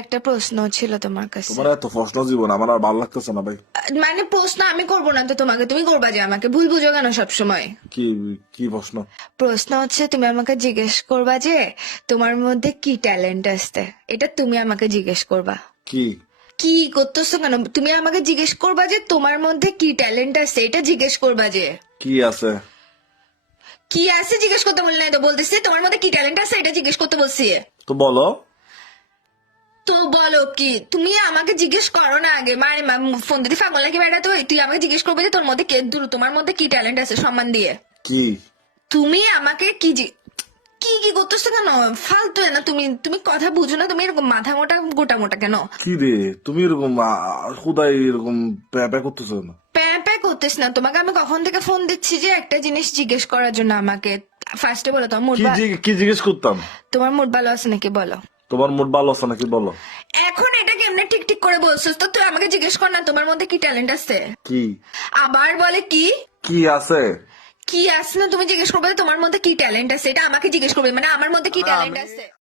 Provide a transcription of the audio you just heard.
একটা প্রশ্ন ছিল তোমার কাছে। তোমার এত প্রশ্ন জীবন আমার আর ভালো লাগতেছে না ভাই। মানে প্রশ্ন আমি করবো না তো তোমাকে, তুমি করবা যে আমাকে ভুল বুঝো কেন সবসময়? কি কি প্রশ্ন? প্রশ্ন হচ্ছে তুমি আমাকে জিজ্ঞেস করবা যে তোমার মধ্যে কি ট্যালেন্ট আছে, এটা তুমি আমাকে জিজ্ঞেস করবা। কি কি করতেছো কেন? তুমি আমাকে জিজ্ঞেস করবা যে তোমার মধ্যে কি ট্যালেন্ট আছে, এটা জিজ্ঞেস করবা যে কি আছে? কি আছে জিজ্ঞেস করতে বললে তো, বলতেছি তোমার মধ্যে কি ট্যালেন্ট আছে এটা জিজ্ঞেস করতে বলছি। তো বলো। তো বলো কি, তুমি আমাকে জিজ্ঞেস করো না আগে, মানে ফোন দিতে পাগল নাকি বেটা? তুই আমাকে জিজ্ঞেস করবে যে তোর মধ্যে তোমার মধ্যে কি ট্যালেন্ট আছে সম্মান দিয়ে। কি তুমি আমাকে কি কি করতেছো কেন? ফালতু না, তুমি তুমি কথা বুঝো না, তুমি এরকম মাথা মোটা গোটা মোটা কেন? কি রে তুমি এরকম খুদাই এরকম প্যা করতেছো না? প্যাঁ প্যাঁ করতেছ না, তোমাকে আমি কখন থেকে ফোন দিচ্ছি যে একটা জিনিস জিজ্ঞেস করার জন্য আমাকে। ফার্স্টে বলো তোমার মুড কি জিজ্ঞেস করতাম? তোমার মুড ভালো আছে নাকি বলো। তোমার মুড ভালো আছে নাকি বলো। এখন এটা কেমনে ঠিক ঠিক করে বলছিস তো? তুই আমাকে জিজ্ঞেস কর না তোমার মধ্যে কি ট্যালেন্ট আছে। কি আবার বলে কি কি আছে? কি আছে না, তুমি জিজ্ঞেস করবে যে তোমার মধ্যে কি ট্যালেন্ট আছে, এটা আমাকে জিজ্ঞেস করবে, মানে আমার মধ্যে কি না, ট্যালেন্ট আমি- আছে।